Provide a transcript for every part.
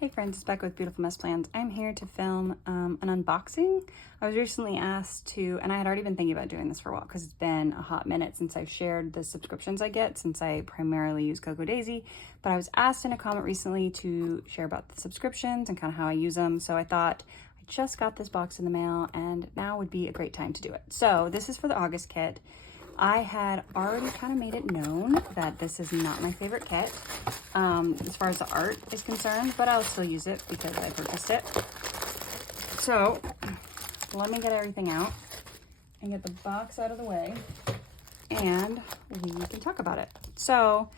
Hey friends, it's Becca with Beautiful Mess Plans. I'm here to film an unboxing. I was recently asked to, and I had already been thinking about doing this for a while because it's been a hot minute since I've shared the subscriptions I get, since I primarily use Coco Daisy. But I was asked in a comment recently to share about the subscriptions and kind of how I use them. So I thought I just got this box in the mail and now would be a great time to do it. So this is for the August kit. I had already kind of made it known that this is not my favorite kit as far as the art is concerned, but I'll still use it because I purchased it. So let me get everything out and get the box out of the way and we can talk about it. So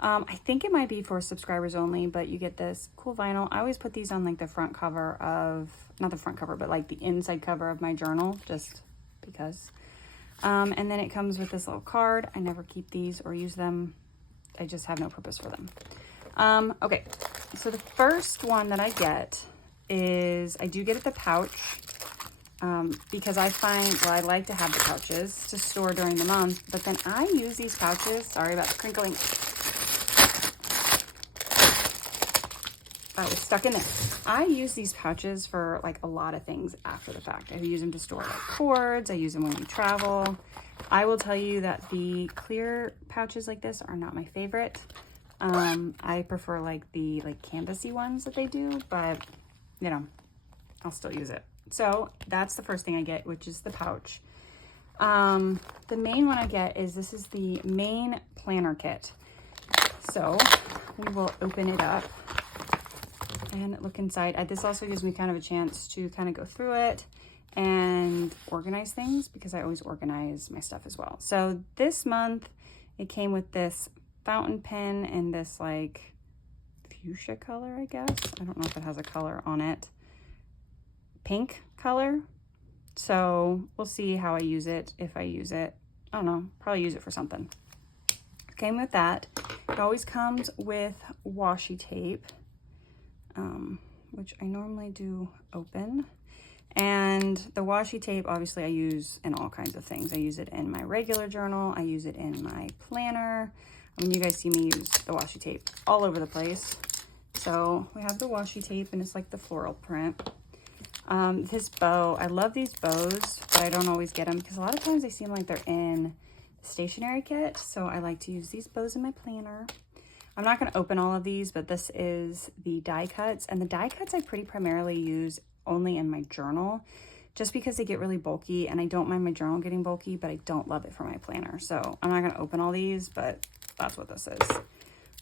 I think it might be for subscribers only, but you get this cool vinyl. I always put these on like the front cover of, not the front cover, but like the inside cover of my journal, just because. And then it comes with this little card. I never keep these or use them. I just have no purpose for them. Okay, so the first one that I get is, I do get it the pouch because I find, well, I like to have the pouches to store during the month, but then I use these pouches, sorry about the crinkling. I was stuck in there. I use these pouches for like a lot of things after the fact. I use them to store like cords. I use them when we travel. I will tell you that the clear pouches like this are not my favorite. I prefer like the canvasy ones that they do, but you know, I'll still use it. So that's the first thing I get, which is the pouch. The main one I get is, this is the main planner kit. So we will open it up and look inside. This also gives me kind of a chance to kind of go through it and organize things, because I always organize my stuff as well. So this month it came with this fountain pen and this like fuchsia color, I guess. I don't know if it has a color on it. Pink color. So we'll see how I use it, if I use it. I don't know, probably use it for something. Came with that. It always comes with washi tape. Which I normally do open. And the washi tape, obviously I use in all kinds of things. I use it in my regular journal. I use it in my planner. I mean, you guys see me use the washi tape all over the place. So we have the washi tape and it's like the floral print. This bow, I love these bows, but I don't always get them because a lot of times they seem like they're in the stationery kit. So I like to use these bows in my planner. I'm not going to open all of these, but this is the die cuts, and the die cuts I pretty primarily use only in my journal, just because they get really bulky, and I don't mind my journal getting bulky, but I don't love it for my planner. So I'm not going to open all these, but that's what this is.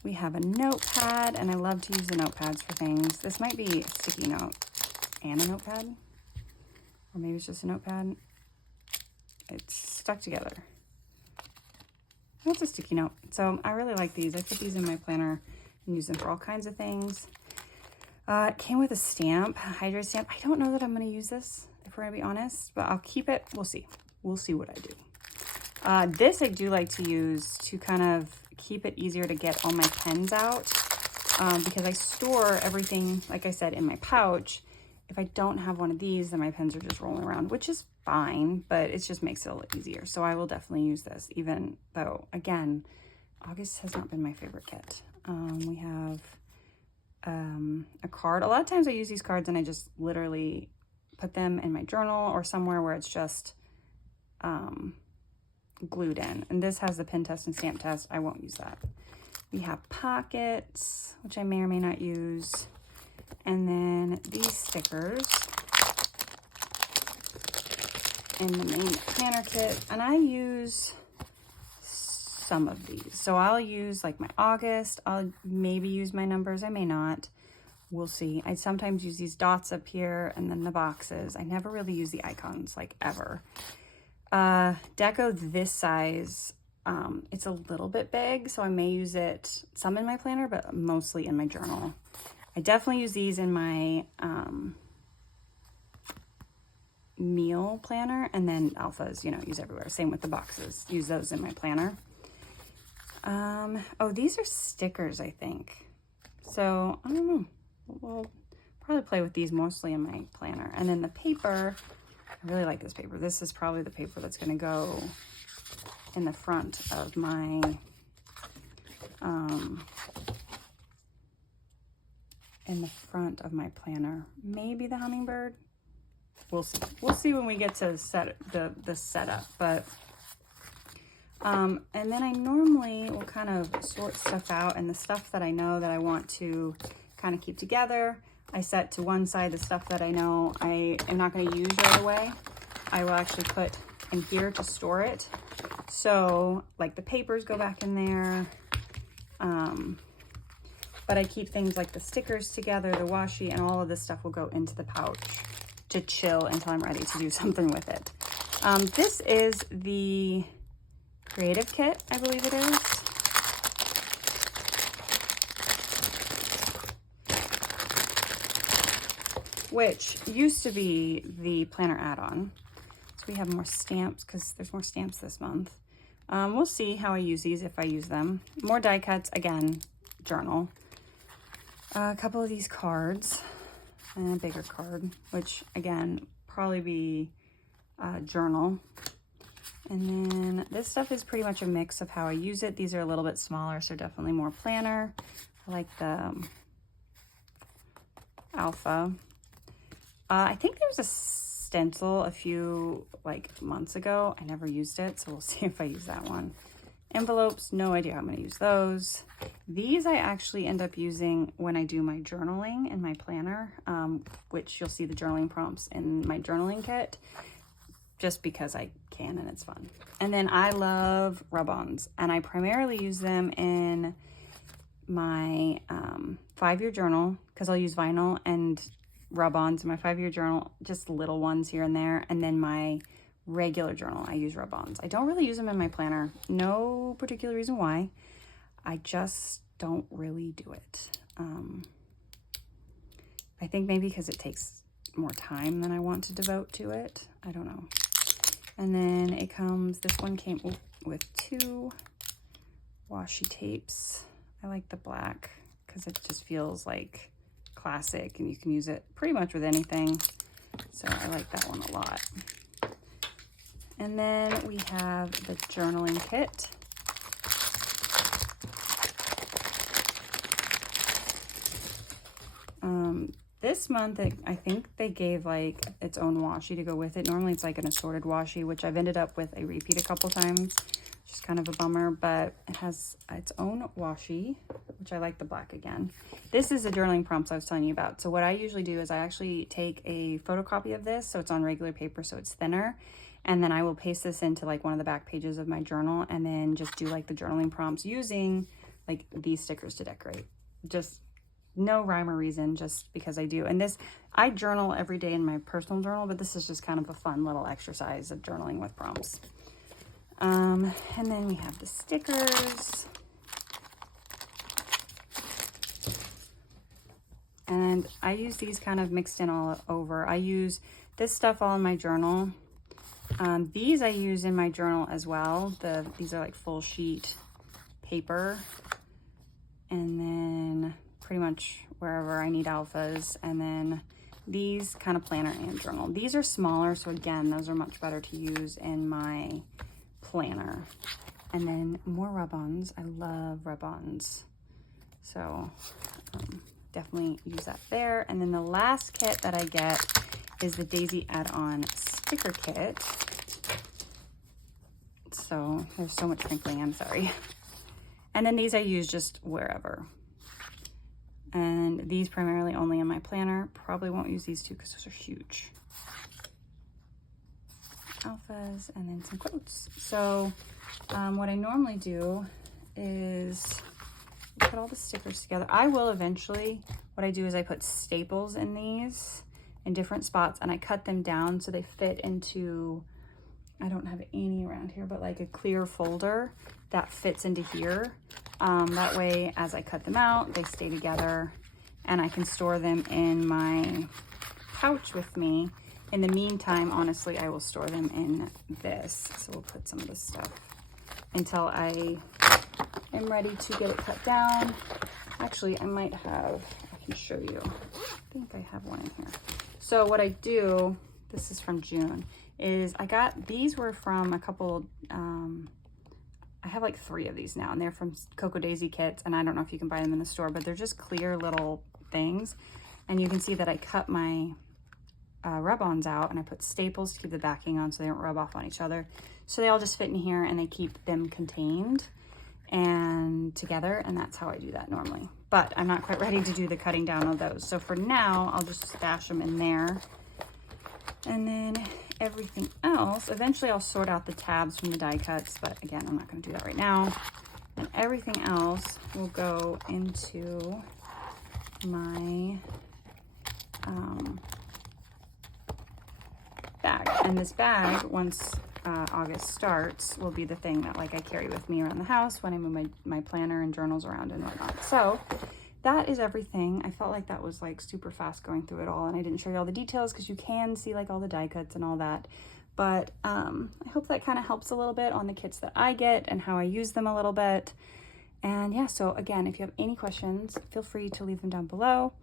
We have a notepad, and I love to use the notepads for things. This might be a sticky note and a notepad, or maybe it's just a notepad. It's stuck together. That's a sticky note. So I really like these. I put these in my planner and use them for all kinds of things. It came with a stamp, a hydrate stamp. I don't know that I'm going to use this, if we're going to be honest, but I'll keep it. We'll see. We'll see what I do. This I do like to use to kind of keep it easier to get all my pens out, because I store everything, like I said, in my pouch. If I don't have one of these, then my pens are just rolling around, which is fine, but it just makes it a little easier. So I will definitely use this, even though, again, August has not been my favorite kit. We have a card. A lot of times I use these cards and I just literally put them in my journal or somewhere where it's just glued in. And this has the pen test and stamp test. I won't use that. We have pockets, which I may or may not use. And then these stickers in the main planner kit. And I use some of these. So I'll use like my August. I'll maybe use my numbers. I may not. We'll see. I sometimes use these dots up here and then the boxes. I never really use the icons, like, ever. Deco this size. It's a little bit big, so I may use it some in my planner, but mostly in my journal. I definitely use these in my meal planner, and then alphas, you know, use everywhere. Same with the boxes. Use those in my planner. Oh, these are stickers, I think. So, I don't know. We'll probably play with these mostly in my planner. And then the paper, I really like this paper. This is probably the paper that's going to go in the front of my in the front of my planner. Maybe the hummingbird. We'll see. We'll see when we get to the setup. But and then I normally will kind of sort stuff out, and the stuff that I know that I want to kind of keep together, I set to one side. The stuff that I know I am not going to use right away, I will actually put in here to store it. So like the papers go back in there. But I keep things like the stickers together, the washi, and all of this stuff will go into the pouch to chill until I'm ready to do something with it. This is the Creative Kit, I believe it is. Which used to be the planner add-on. So we have more stamps because there's more stamps this month. We'll see how I use these, if I use them. More die cuts, again, journal. A couple of these cards and a bigger card, which again, probably be journal. And then this stuff is pretty much a mix of how I use it. These are a little bit smaller, so definitely more planner. I like the Alpha. I think there was a stencil a few months ago. I never used it, so we'll see if I use that one. Envelopes, no idea how I'm going to use those. These I actually end up using when I do my journaling in my planner, which you'll see the journaling prompts in my journaling kit, just because I can and it's fun. And then I love rub-ons, and I primarily use them in my 5-year journal, because I'll use vinyl and rub-ons in my 5-year journal, just little ones here and there. And then my regular journal, I use rub-ons. I don't really use them in my planner. No particular reason why. I just don't really do it. I think maybe because it takes more time than I want to devote to it. I don't know. And then it comes, this one came with 2 washi tapes. I like the black because it just feels like classic, and you can use it pretty much with anything. So I like that one a lot. And then we have the journaling kit. This month, I think they gave its own washi to go with it. Normally it's an assorted washi, which I've ended up with a repeat a couple times, which is kind of a bummer, but it has its own washi, which I like the black again. This is the journaling prompts I was telling you about. So what I usually do is I actually take a photocopy of this, so it's on regular paper, so it's thinner. And then I will paste this into one of the back pages of my journal, and then just do the journaling prompts using these stickers to decorate. Just no rhyme or reason, just because I do. And this, I journal every day in my personal journal, but this is just kind of a fun little exercise of journaling with prompts. And then we have the stickers. And I use these kind of mixed in all over. I use this stuff all in my journal. These I use in my journal as well. These are full sheet paper. And then pretty much wherever I need alphas. And then these kind of planner and journal. These are smaller, so again, those are much better to use in my planner. And then more rub-ons. I love rub-ons. So definitely use that there. And then the last kit that I get is the Daisy add-on sticker kit. So there's so much crinkling, I'm sorry. And then these I use just wherever. And these primarily only in my planner. Probably won't use these two because those are huge. Alphas, and then some quotes. So what I normally do is put all the stickers together. I will eventually, what I do is I put staples in these in different spots, and I cut them down so they fit into, I don't have any around here, but a clear folder that fits into here. That way, as I cut them out, they stay together, and I can store them in my pouch with me. In the meantime, honestly, I will store them in this. So we'll put some of this stuff until I am ready to get it cut down. Actually, I might have, I can show you. I think I have one in here. So what I do, this is from June, is these were from a couple, I have 3 of these now, and they're from Cocoa Daisy kits, and I don't know if you can buy them in the store, but they're just clear little things. And you can see that I cut my rub-ons out and I put staples to keep the backing on so they don't rub off on each other. So they all just fit in here and they keep them contained and together, and that's how I do that normally. But I'm not quite ready to do the cutting down of those. So for now, I'll just stash them in there. And then everything else, eventually I'll sort out the tabs from the die cuts, but again, I'm not gonna do that right now. And everything else will go into my bag. And this bag, once August starts, will be the thing that like I carry with me around the house when I move my planner and journals around and whatnot. So that is everything. I felt like that was like super fast going through it all, and I didn't show you all the details because you can see like all the die cuts and all that. But I hope that kind of helps a little bit on the kits that I get and how I use them a little bit. And yeah, so again, if you have any questions, feel free to leave them down below.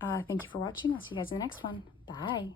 Thank you for watching. I'll see you guys in the next one. Bye.